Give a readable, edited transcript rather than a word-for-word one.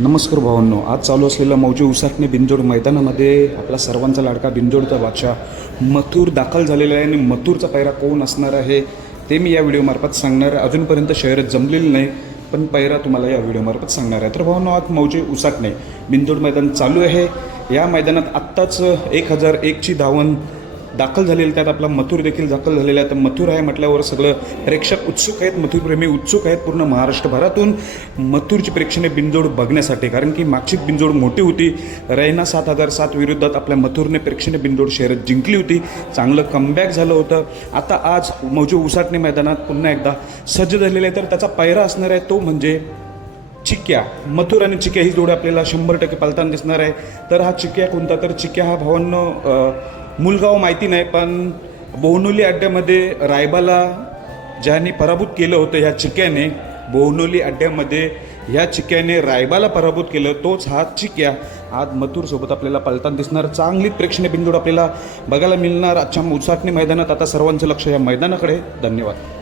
नमस्कार भावांनो, आज चालू असलेल्या मौजे उसाटणे बिंजोड मैदानामध्ये आपला सर्वांचा लाडका बिंजोडचा बादशाह मथुर दाखल झालेला आहे आणि मथुरचा पैरा कोण असणार आहे ते मी या व्हिडिओमार्फत सांगणार आहे. अजूनपर्यंत शर्यत जमलेली नाही, पण पैरा तुम्हाला या व्हिडिओमार्फत सांगणार आहे. तर भावांनो, आज मौजे उसाटणे बिंजोड मैदान चालू आहे. या मैदानात आत्ताच 1001ची धावन दाखल झालेली, त्यात आपला मथुर देखील दाखल झालेला आहे. तर मथुर आहे म्हटल्यावर सगळं प्रेक्षक उत्सुक आहेत, मथुरप्रेमी उत्सुक आहेत पूर्ण महाराष्ट्रभरातून मथुरची प्रेक्षणीय बिनजोड बघण्यासाठी. कारण की मागची बिनजोड मोठी होती, रैना 7007 विरुद्धात आपल्या मथुरने प्रेक्षणीय बिनजोड शर्यत जिंकली होती, चांगलं कमबॅक झालं होतं. आता आज मौजे उसाटणे मैदानात पुन्हा एकदा सज्ज झालेलं आहे. तर त्याचा पैरा असणार आहे तो म्हणजे चिक्या. मथुर आणि चिक्या ही जोडी आपल्याला 100% पालताना दिसणार आहे. तर हा चिक्या कोणता, तर चिक्या हा भावांनो मूलगाव माहिती नाही, पण बोहनोली अड्ड्यामध्ये रायबाला ज्याने पराभूत केलं होतं ह्या चिक्याने, बोहनोली अड्ड्यामध्ये ह्या चिक्याने रायबाला पराभूत केलं, तोच हा चिक्या आज मथुरसोबत आपल्याला पलताना दिसणार. चांगली प्रेक्षणीय बिनजोड आपल्याला बघायला मिळणार आजच्या उसाटणे मैदानात. आता सर्वांचं लक्ष या मैदानाकडे. धन्यवाद.